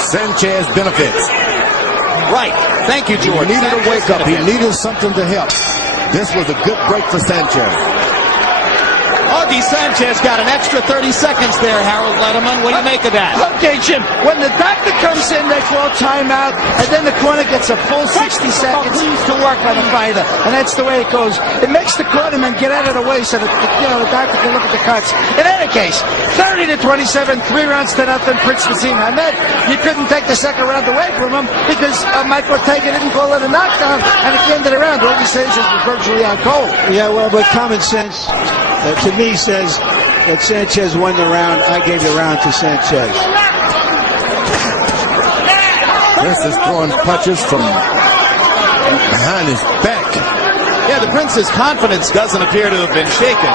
Sanchez benefits. Right. Thank you, George. He needed a wake-up. He needed something to help. This was a good break for Sanchez. Augie Sanchez got an extra 30 seconds there, Harold Letterman. What do you make of that? Okay, Jim. When the doctor comes in, they call timeout, and then the corner gets a full 60 seconds to work on the fighter, and that's the way it goes. It makes the cornerman get out of the way so that the doctor can look at the cuts. In any case, 30-27, 3 rounds to nothing. Prince Naseem Hamed. You couldn't take the second round away from him because Mike Ortega didn't call it a knockdown, and at the end of the round, Augie Sanchez was virtually on cold. Yeah, well, but common sense to me says that Sanchez won the round. I gave the round to Sanchez. Prince is throwing punches from behind his back. Yeah, the Prince's confidence doesn't appear to have been shaken.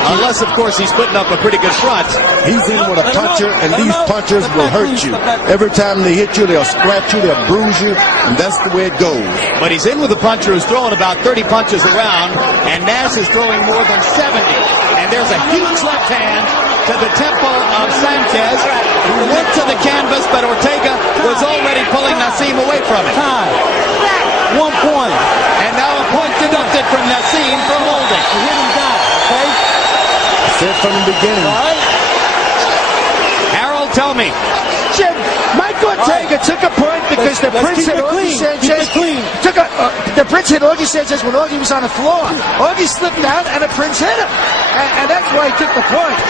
Unless, of course, he's putting up a pretty good front. He's in with a puncher, and these punchers will hurt you. Every time they hit you, they'll scratch you, they'll bruise you, and that's the way it goes. But he's in with a puncher who's throwing about 30 punches around, and Nas is throwing more than 70. And there's a huge left hand to the temple of Sanchez, who went to the canvas, but Ortega was already pulling Naseem away from it. 1 point. And now a point deducted from Naseem for holding. He hit him down, okay? Said from the beginning. All right. Harold, tell me. Jim, Mike Ortega took a point because the Prince hit Augie Sanchez. The Prince hit Augie Sanchez when Augie was on the floor. Augie slipped out and the Prince hit him. And that's why he took the point.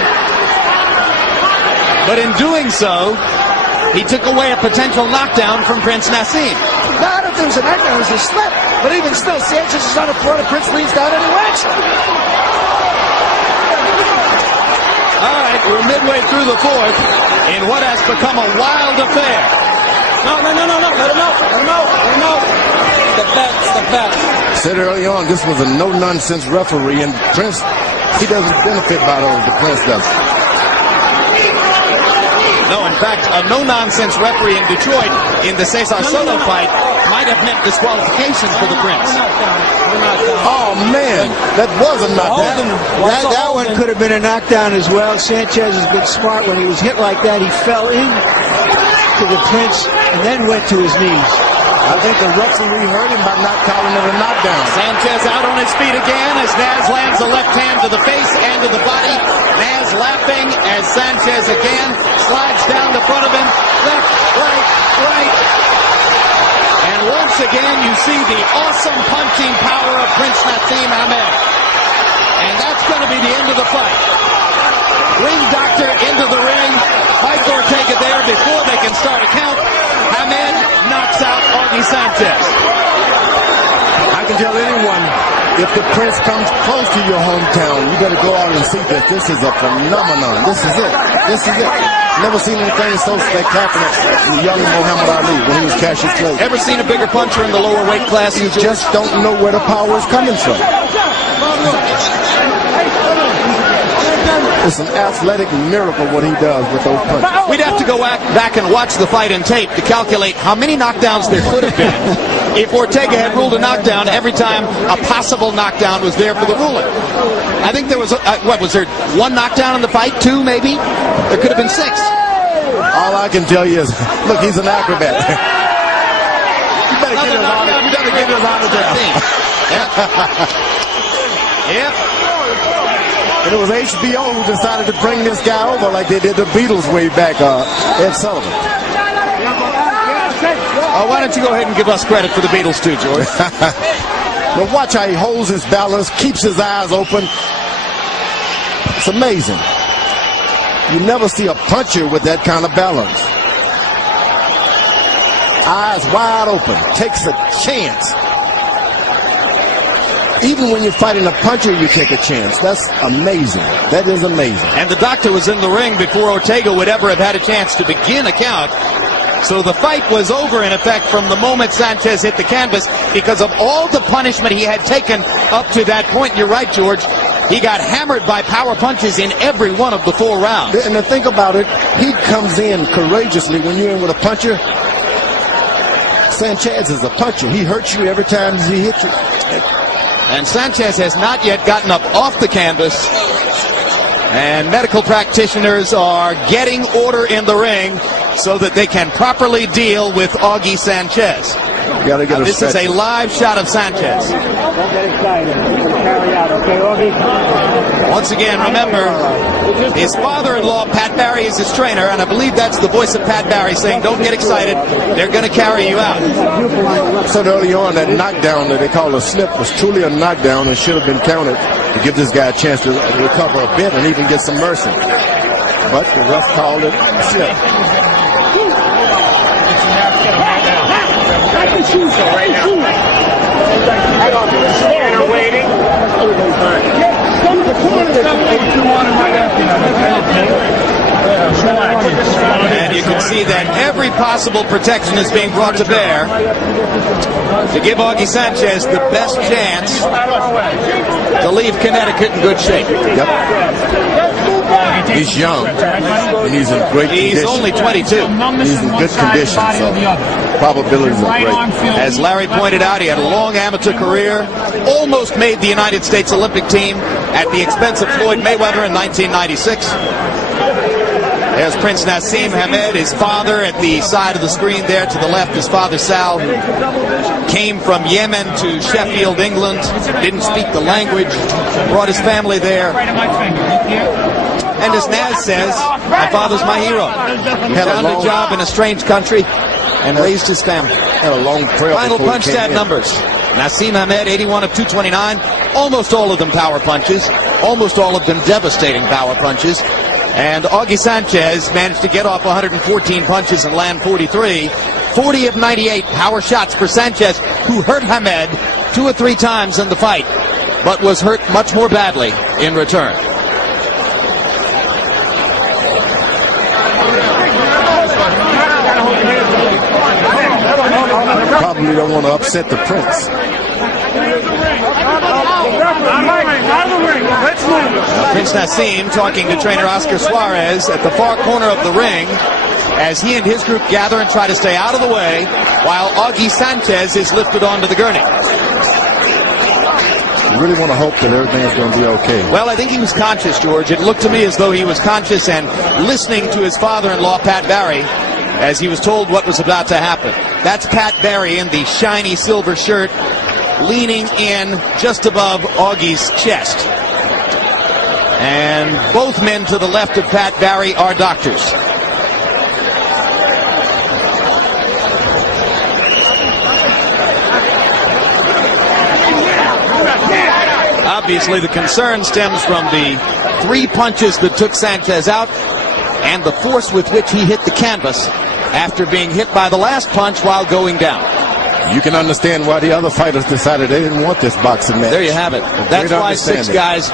But in doing so, he took away a potential knockdown from Prince Naseem. No, I don't think it was a knockdown, it was a slip. But even still, Sanchez is on the floor, the Prince leans down and he whacks him. All right, we're midway through the fourth in what has become a wild affair. No. Let him out. Step back. Said early on, this was a no-nonsense referee, and Prince, he doesn't benefit by those. The Prince does. No, in fact, a no-nonsense referee in Detroit in the Cesar Soto fight might have meant disqualification for the Prince. Oh, man, that was a knockdown. That one could have been a knockdown as well. Sanchez has been smart. When he was hit like that, he fell in to the Prince and then went to his knees. I think the referee hurt him by not calling it a knockdown. Sanchez out on his feet again as Naz lands a left hand to the face and to the body. Naz laughing as Sanchez again slides down the front of him. Left, right. And once again, you see the awesome punching power of Prince Naseem Hamed. And that's going to be the end of the fight. Ring doctor into the ring. Mike Ortega there before they can start a count. Hamed knocks out Augie Sanchez. I can tell anyone, if the Prince comes close to your hometown, you better go out and see this. This is a phenomenon. This is it. Never seen anything so spectacular in young Muhammad Ali when he was Cassius Clay. Ever seen a bigger puncher in the lower weight class? You just don't know where the power is coming from. It's an athletic miracle what he does with those punches. We'd have to go back and watch the fight in tape to calculate how many knockdowns there could have been if Ortega had ruled a knockdown every time a possible knockdown was there for the ruling. I think there was, was there 1 knockdown in the fight? 2 maybe? There could have been 6. All I can tell you is, look, he's an acrobat. You better get his autograph. Yep. And it was HBO who decided to bring this guy over like they did the Beatles way back, Ed Sullivan. Why don't you go ahead and give us credit for the Beatles too, George? But watch how he holds his balance, keeps his eyes open. It's amazing. You never see a puncher with that kind of balance. Eyes wide open, takes a chance. Even when you're fighting a puncher, you take a chance. That's amazing. That is amazing. And the doctor was in the ring before Ortega would ever have had a chance to begin a count. So the fight was over, in effect, from the moment Sanchez hit the canvas because of all the punishment he had taken up to that point. You're right, George. He got hammered by power punches in every one of the 4 rounds. And to think about it, he comes in courageously when you're in with a puncher. Sanchez is a puncher. He hurts you every time he hits you. And Sanchez has not yet gotten up off the canvas. And medical practitioners are getting order in the ring so that they can properly deal with Augie Sanchez. Gotta get This is a live shot of Sanchez. Once again, remember, his father-in-law, Pat Barry, is his trainer, and I believe that's the voice of Pat Barry saying, don't get excited, they're going to carry you out. I said early on that knockdown that they call a slip was truly a knockdown and should have been counted to give this guy a chance to recover a bit and even get some mercy. But the ref called it a slip. And you can see that every possible protection is being brought to bear to give Augie Sanchez the best chance to leave Connecticut in good shape. Yep. He's young, and he's in great condition. He's only 22. He's in good condition, so probabilities are great. As Larry pointed out, he had a long amateur career, almost made the United States Olympic team at the expense of Floyd Mayweather in 1996. There's Prince Naseem Hamed, his father at the side of the screen there. To the left, his father Sal, who came from Yemen to Sheffield, England, didn't speak the language, brought his family there. And as Naz says, my father's my hero. He found a job in a strange country and raised his family. Had a long trail. Final punch stat numbers. Naseem Hamed, 81 of 229. Almost all of them power punches. Almost all of them devastating power punches. And Augie Sanchez managed to get off 114 punches and land 43. 40 of 98 power shots for Sanchez, who hurt Hamed 2 or 3 times in the fight, but was hurt much more badly in return. Probably don't want to upset the Prince. Prince Naseem talking to trainer Oscar Suarez at the far corner of the ring as he and his group gather and try to stay out of the way while Augie Sanchez is lifted onto the gurney. You really want to hope that everything's going to be okay. Well, I think he was conscious, George. It looked to me as though he was conscious and listening to his father-in-law, Pat Barry, as he was told what was about to happen. That's Pat Barry in the shiny silver shirt, leaning in just above Augie's chest. And both men to the left of Pat Barry are doctors. Obviously, the concern stems from the 3 punches that took Sanchez out and the force with which he hit the canvas after being hit by the last punch while going down. You can understand why the other fighters decided they didn't want this boxing match. There you have it. That's why 6 guys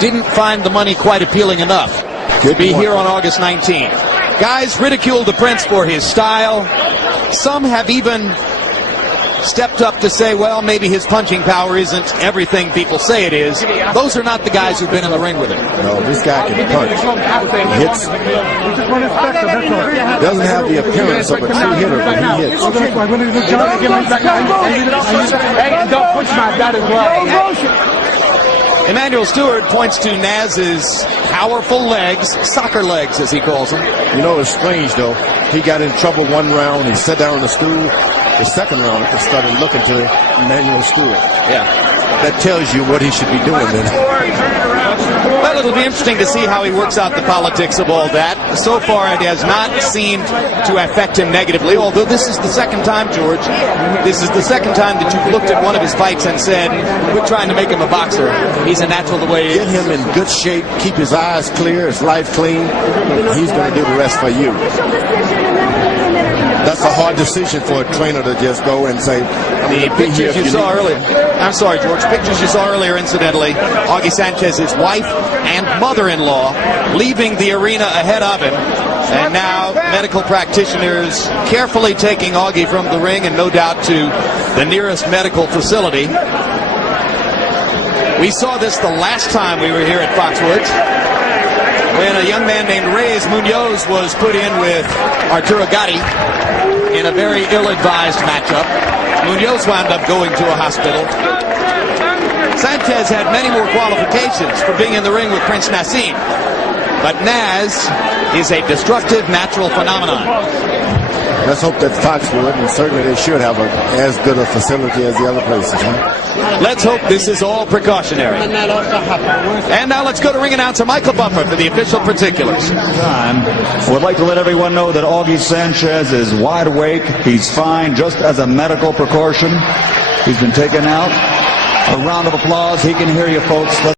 didn't find the money quite appealing enough to be here on August 19. Guys ridiculed the Prince for his style. Some have even stepped up to say, well, maybe his punching power isn't everything people say it is. Those are not the guys who've been in the ring with him. No, this guy can punch. He hits. Doesn't have the appearance of a true hitter, but he hits. Hey, don't push my dad as well. Emmanuel Stewart points to Naz's powerful legs, soccer legs as he calls them. You know, it's strange though. He got in trouble one round. He sat down on the stool. The second round, he started looking to Emmanuel Stewart. Yeah. That tells you what he should be doing then. Well, it'll be interesting to see how he works out the politics of all that. So far, it has not seemed to affect him negatively, although this is the second time, George. This is the second time that you've looked at one of his fights and said, we're trying to make him a boxer. He's a natural the way he is. Get him in good shape, keep his eyes clear, his life clean. He's going to do the rest for you. That's a hard decision for a trainer to just go and say, the pictures you saw earlier. I'm sorry, George. Pictures you saw earlier, incidentally, Augie Sanchez's wife and mother-in-law leaving the arena ahead of him. And now medical practitioners carefully taking Augie from the ring and no doubt to the nearest medical facility. We saw this the last time we were here at Foxwoods, when a young man named Reyes Munoz was put in with Arturo Gatti in a very ill-advised matchup. Munoz wound up going to a hospital. Sanchez had many more qualifications for being in the ring with Prince Naseem. But Naz is a destructive natural phenomenon. Let's hope that Foxwood, and certainly they should have as good a facility as the other places. Huh? Let's hope this is all precautionary. And now let's go to ring announcer Michael Buffer for the official particulars. Would like to let everyone know that Augie Sanchez is wide awake. He's fine, just as a medical precaution. He's been taken out. A round of applause. He can hear you, folks.